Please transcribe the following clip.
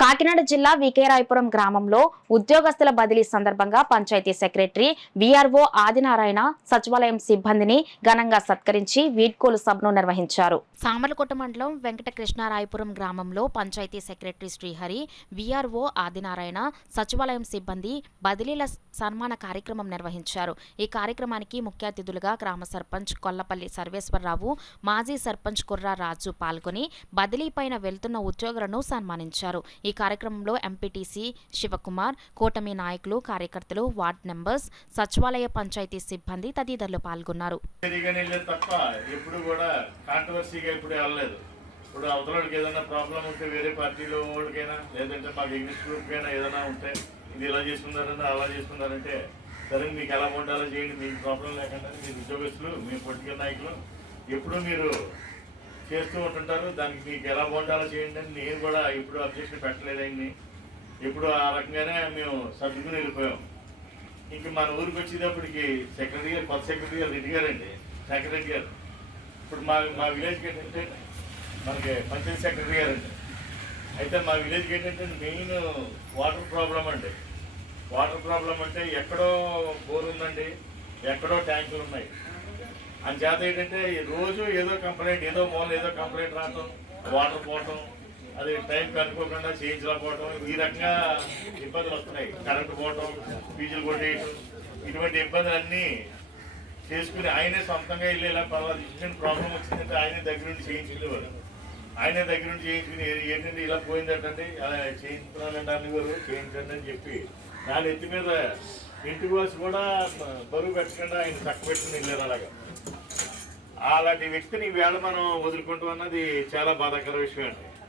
కాకినాడ జిల్లా వికేరాయపురం గ్రామంలో ఉద్యోగస్తుల బదిలీ సందర్భంగా పంచాయతీ సెక్రటరీ వీఆర్ఓ ఆదినారాయణ సచివాలయం సిబ్బందిని ఘనంగా సత్కరించి వీడ్కోలు సభను నిర్వహించారు. సామర్లకోట మండలం వెంకటకృష్ణారాయపురం గ్రామంలో పంచాయతీ సెక్రటరీ శ్రీహరి, వీఆర్ఓ ఆదినారాయణ సచివాలయం సిబ్బంది బదిలీల సన్మాన కార్యక్రమం నిర్వహించారు. ఈ కార్యక్రమానికి ముఖ్య అతిథులుగా గ్రామ సర్పంచ్ కొల్లపల్లి సర్వేశ్వరరావు, మాజీ సర్పంచ్ కుర్రా రాజు పాల్గొని బదిలీపైన వెళ్తున్న ఉద్యోగులను సన్మానించారు. ఈ కార్యక్రమంలో ఎంపీటీసీ శివకుమార్, కూటమి నాయకులు, కార్యకర్తలు, వార్డ్ మెంబర్స్, సచివాలయ పంచాయతీ సిబ్బంది తదితరులు పాల్గొన్నారు. ఇప్పుడు అవతలకి ఏదైనా ప్రాబ్లం ఉంటే వేరే పార్టీలో వాళ్ళకైనా లేదంటే మాకు ఇంగ్లీష్ గ్రూప్కైనా ఏదైనా ఉంటే ఇది ఇలా చేసుకున్నారని అలా చేసుకున్నారంటే సరే మీకు ఎలా ఉండాలో చేయండి, మీకు ప్రాబ్లం లేకుండా మీరు ఉద్యోగస్తులు, మీ పొలిటికల్ నాయకులు ఎప్పుడు మీరు చేస్తూ ఉంటుంటారు, దానికి మీకు ఎలా ఉండాలో చేయండి అని నేను కూడా ఇప్పుడు అబ్జెక్షన్ పెట్టలేదండి. ఇప్పుడు ఆ రకంగానే మేము సర్దుకుని వెళ్ళిపోయాం. ఇంక మన ఊరికి వచ్చేటప్పటికి సెక్రటరీ గారు, కొత్త సెక్రటరీ గారు రెడ్డి గారండి, సెక్రటరీ గారు. ఇప్పుడు మా విలేజ్కి ఏంటంటే మనకి పంచాయతీ సెక్రటరీ గారండి. అయితే మా విలేజ్కి ఏంటంటే మెయిన్ వాటర్ ప్రాబ్లం అండి. వాటర్ ప్రాబ్లం అంటే ఎక్కడో బోర్ ఉందండి, ఎక్కడో ట్యాంకులు ఉన్నాయి. అంచేత ఏంటంటే రోజు ఏదో కంప్లైంట్, ఏదో మూల ఏదో కంప్లైంట్ రావటం, వాటర్ పోవటం, అది టైంకి అనుకోకుండా చేయించలేకపోవటం, ఈ రకంగా ఇబ్బందులు వస్తున్నాయి. కరెంటు పోవటం, ఫీజులు కొట్టేయటం, ఇటువంటి ఇబ్బందులన్నీ చేసుకుని ఆయనే సొంతంగా వెళ్ళి ఇలా పర్వాలేదు ఇచ్చిన ప్రాబ్లం వచ్చిందంటే ఆయనే దగ్గర నుండి చేయించుకునేవారు. ఆయనే దగ్గర నుండి చేయించుకుని ఏంటంటే ఇలా పోయిందంటే అలా చేయించుకున్నానంటే అన్నవారు చేయించండి అని చెప్పి నా ఎత్తి మీద ఇంటికి వచ్చి కూడా బరువు పెట్టకుండా ఆయన చక్క పెట్టుకుని వెళ్ళారు. అలాంటి వ్యక్తిని వేళ మనం వదులుకుంటాం అన్నది చాలా బాధాకర విషయం అండి.